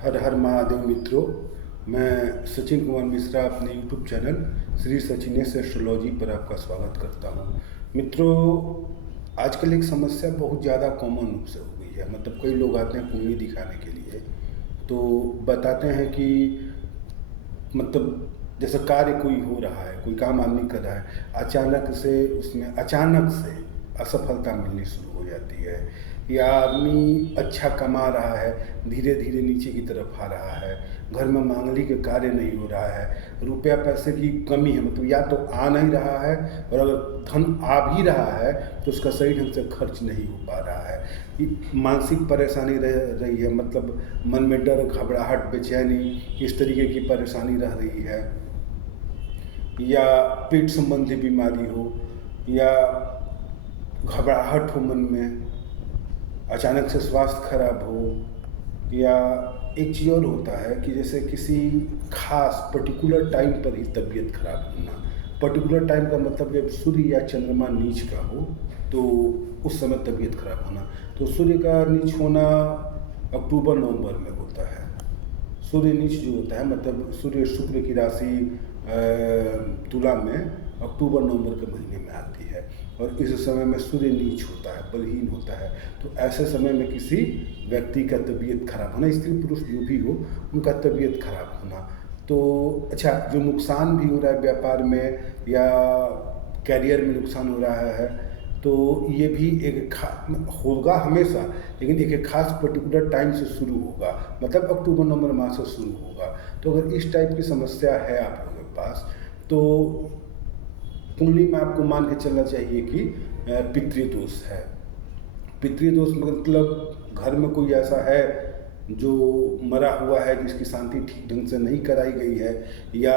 हर हर महादेव मित्रों, मैं सचिन कुमार मिश्रा अपने YouTube channel Shri Sachinesh astrology पर आपका स्वागत करता हूँ। मित्रों, आजकल एक समस्या बहुत ज़्यादा कॉमन रूप से हो गई है। मतलब कई लोग आते हैं कुंडली दिखाने के लिए, तो बताते हैं कि मतलब जैसे कार्य कोई हो रहा है, कोई काम आदमी कर रहा है, अचानक से असफलता मिलनी शुरू हो जाती है, या आदमी अच्छा कमा रहा है, धीरे धीरे नीचे की तरफ आ रहा है, घर में मांगलिक कार्य नहीं हो रहा है, रुपया पैसे की कमी है, मतलब या तो आ नहीं रहा है, और अगर धन आ भी रहा है तो उसका सही ढंग से खर्च नहीं हो पा रहा है। मानसिक परेशानी रह रही है, मतलब मन में डर, घबराहट, बेचैनी, इस तरीके की परेशानी रह रही है, या पेट संबंधी बीमारी हो, या घबराहट हो मन में, अचानक से स्वास्थ्य खराब हो, या एक चीज़ और होता है कि जैसे किसी खास पर्टिकुलर टाइम पर ही तबीयत खराब होना। पर्टिकुलर टाइम का मतलब जब सूर्य या चंद्रमा नीच का हो तो उस समय तबीयत खराब होना। तो सूर्य का नीच होना अक्टूबर नवंबर में होता है। सूर्य नीच जो होता है मतलब सूर्य शुक्र की राशि तुला में अक्टूबर नवंबर के महीने में आती है, और इस समय में सूर्य नीच होता है, बलहीन होता है। तो ऐसे समय में किसी व्यक्ति का तबीयत खराब होना, स्त्री पुरुष जो भी हो, उनका तबीयत खराब होना। तो अच्छा, जो नुकसान भी हो रहा है व्यापार में या कैरियर में नुकसान हो रहा है, तो ये भी एक होगा हमेशा, लेकिन एक खास पर्टिकुलर टाइम से शुरू होगा, मतलब अक्टूबर नवंबर माह से शुरू होगा। तो अगर इस टाइप की समस्या है आप लोगों के पास, तो कुंडली में आपको मान के चलना चाहिए कि पितृदोष है। पितृदोष मतलब घर में कोई ऐसा है जो मरा हुआ है, जिसकी शांति ठीक ढंग से नहीं कराई गई है, या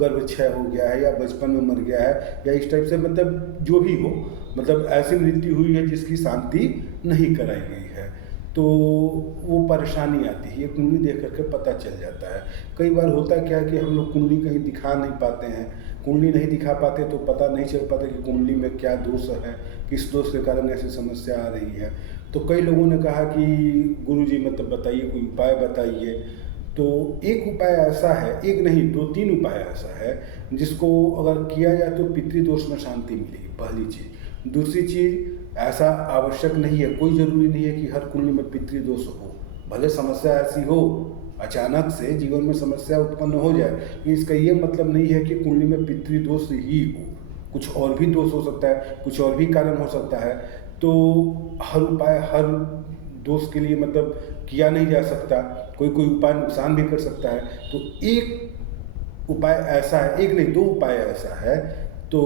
गर्भ क्षय हो गया है, या बचपन में मर गया है, या इस टाइप से, मतलब जो भी हो, मतलब ऐसी मृत्यु हुई है जिसकी शांति नहीं कराई गई है, तो वो परेशानी आती है। ये कुंडली देख करके पता चल जाता है। कई बार होता क्या है कि हम लोग कुंडली कहीं दिखा नहीं पाते हैं। कुंडली नहीं दिखा पाते तो पता नहीं चल पाता कि कुंडली में क्या दोष है, किस दोष के कारण ऐसी समस्या आ रही है। तो कई लोगों ने कहा कि गुरुजी मतलब बताइए, कोई उपाय बताइए। तो एक उपाय ऐसा है, एक नहीं 2-3 उपाय ऐसा है जिसको अगर किया जाए तो पितृदोष में शांति मिलेगी, पहली चीज़। दूसरी चीज़, ऐसा आवश्यक नहीं है, कोई ज़रूरी नहीं है कि हर कुंडली में पितृदोष हो। भले समस्या ऐसी हो, अचानक से जीवन में समस्या उत्पन्न हो जाए, इसका ये मतलब नहीं है कि कुंडली में पितृदोष ही हो, कुछ और भी दोष हो सकता है, कुछ और भी कारण हो सकता है। तो हर उपाय हर दोष के लिए मतलब किया नहीं जा सकता, कोई कोई उपाय नुकसान भी कर सकता है। तो एक उपाय ऐसा है, एक नहीं 2 उपाय ऐसा है, तो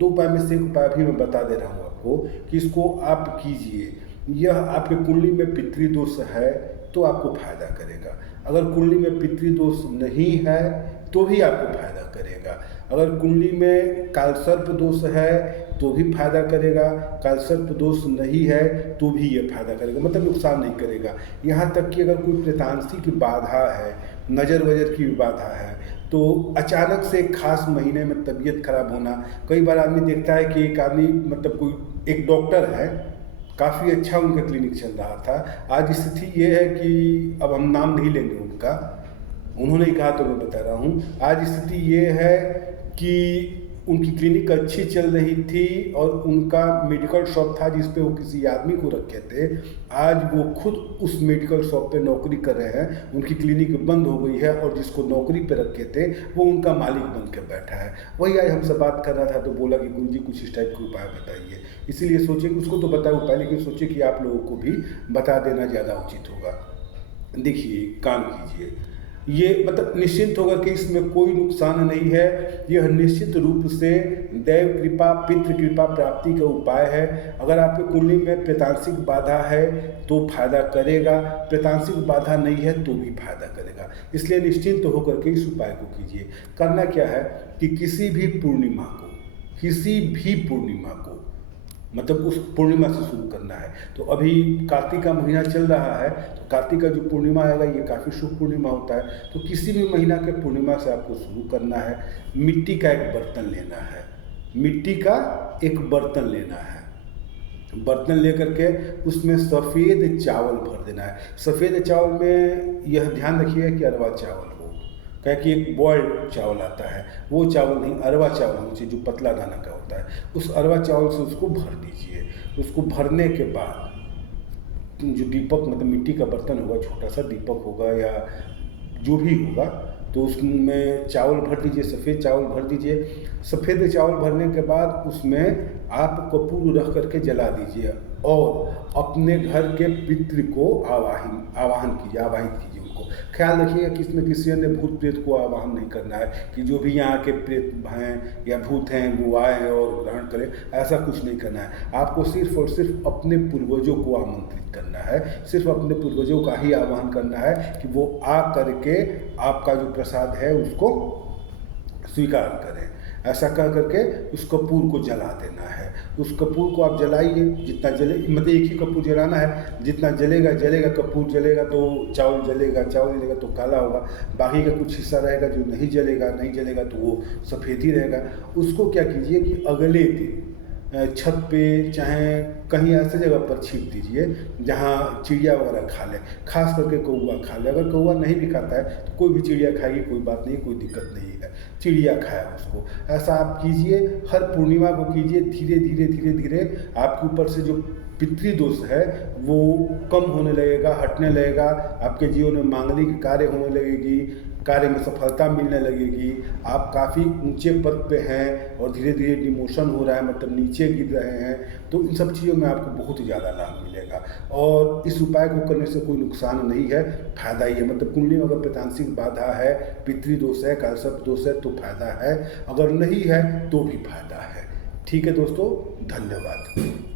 2 उपाय में से एक उपाय भी मैं बता दे रहा हूँ आपको कि इसको आप कीजिए। यह आपके कुंडली में पितृदोष है तो आपको फायदा करेगा। अगर कुंडली में पितृदोष नहीं है तो भी आपको फायदा करेगा। अगर कुंडली में कालसर्प दोष है तो भी फायदा करेगा, कालसर्प दोष नहीं है तो भी ये फायदा करेगा, मतलब नुकसान नहीं करेगा। यहाँ तक कि अगर कोई प्रेतांशी की बाधा है, नज़र वजर की बाधा है, तो अचानक से एक खास महीने में तबीयत खराब होना। कई बार आदमी देखता है कि एक आदमी मतलब कोई एक डॉक्टर है, काफ़ी अच्छा उनका क्लिनिक चल रहा था। आज स्थिति ये है कि अब हम नाम नहीं लेंगे उनका, उन्होंने ही कहा तो मैं बता रहा हूँ। आज स्थिति ये है कि उनकी क्लिनिक अच्छी चल रही थी और उनका मेडिकल शॉप था जिस पे वो किसी आदमी को रखे थे। आज वो खुद उस मेडिकल शॉप पे नौकरी कर रहे हैं, उनकी क्लिनिक बंद हो गई है, और जिसको नौकरी पे रखे थे वो उनका मालिक बन के बैठा है। वही आज हमसे बात कर रहा था तो बोला कि गुरुजी कुछ इस टाइप के उपाय बताइए। इसीलिए सोचे कि उसको तो बताया उपाय, लेकिन सोचे कि आप लोगों को भी बता देना ज़्यादा उचित होगा। देखिए, काम कीजिए, ये मतलब निश्चिंत होकर कि इसमें कोई नुकसान नहीं है। यह निश्चित रूप से दैव कृपा, पितृ कृपा प्राप्ति का उपाय है। अगर आपके कुंडली में प्रेतांशिक बाधा है तो फायदा करेगा, प्रेतांशिक बाधा नहीं है तो भी फायदा करेगा। इसलिए निश्चिंत होकर के इस उपाय को कीजिए। करना क्या है कि किसी भी पूर्णिमा को मतलब उस पूर्णिमा से शुरू करना है। तो अभी कार्तिक का महीना चल रहा है, तो कार्तिक का जो पूर्णिमा आएगा ये काफ़ी शुभ पूर्णिमा होता है। तो किसी भी महीना के पूर्णिमा से आपको शुरू करना है। मिट्टी का एक बर्तन लेना है, मिट्टी का एक बर्तन लेना है, बर्तन लेकर के उसमें सफ़ेद चावल भर देना है। सफ़ेद चावल में यह ध्यान रखिएगा कि अरवा चावल हो, क्या कि एक बॉयल्ड चावल आता है, वो चावल नहीं, अरवा चावल होना चाहिए जो पतला दाना का होता है। उस अरवा चावल से उसको भर दीजिए। उसको भरने के बाद जो दीपक मतलब मिट्टी का बर्तन होगा, छोटा सा दीपक होगा या जो भी होगा, तो उसमें चावल भर दीजिए, सफ़ेद चावल भर दीजिए। सफ़ेद चावल भरने के बाद उसमें आप कपूर रख करके जला दीजिए और अपने घर के पितृ को आवाहित कीजिए उनको। ख्याल रखिएगा कि इसमें किसी अन्य भूत प्रेत को आवाहन नहीं करना है कि जो भी यहाँ के प्रेत हैं या भूत हैं वो आए और ग्रहण करें, ऐसा कुछ नहीं करना है। आपको सिर्फ और सिर्फ अपने पूर्वजों को आमंत्रित करना है, सिर्फ अपने पूर्वजों का ही आह्वान करना है कि वो आ करके आपका जो प्रसाद है उसको स्वीकार करें। ऐसा कह करके उस कपूर को जला देना है। उस कपूर को आप जलाइए, जितना जले मतलब एक ही कपूर जलाना है, जितना जलेगा कपूर जलेगा तो चावल जलेगा तो काला होगा, बाकी का कुछ हिस्सा रहेगा जो नहीं जलेगा तो वो सफ़ेद ही रहेगा। उसको क्या कीजिए कि अगले दिन छत पे चाहे कहीं ऐसे जगह पर छींट दीजिए जहाँ चिड़िया वगैरह खा ले, खास करके कौवा खा ले। अगर कौवा नहीं भी खाता है तो कोई भी चिड़िया खाएगी, कोई बात नहीं, कोई दिक्कत नहीं है, चिड़िया खाए उसको। ऐसा आप कीजिए, हर पूर्णिमा को कीजिए। धीरे धीरे आपके ऊपर से जो पितृदोष है वो कम होने लगेगा, हटने लगेगा। आपके जीवन में मांगलिक कार्य होने लगेगी, कार्य में सफलता मिलने लगेगी। आप काफ़ी ऊंचे पद पे हैं और धीरे धीरे डिमोशन हो रहा है, मतलब नीचे गिर रहे हैं, तो इन सब चीज़ों में आपको बहुत ही ज़्यादा लाभ मिलेगा। और इस उपाय को करने से कोई नुकसान नहीं है, फायदा ही है। मतलब कुंडली में अगर पैतांशिक बाधा है, पितृदोष है, कालसर्प दोष है तो फायदा है, अगर नहीं है तो भी फायदा है। ठीक है दोस्तों, धन्यवाद।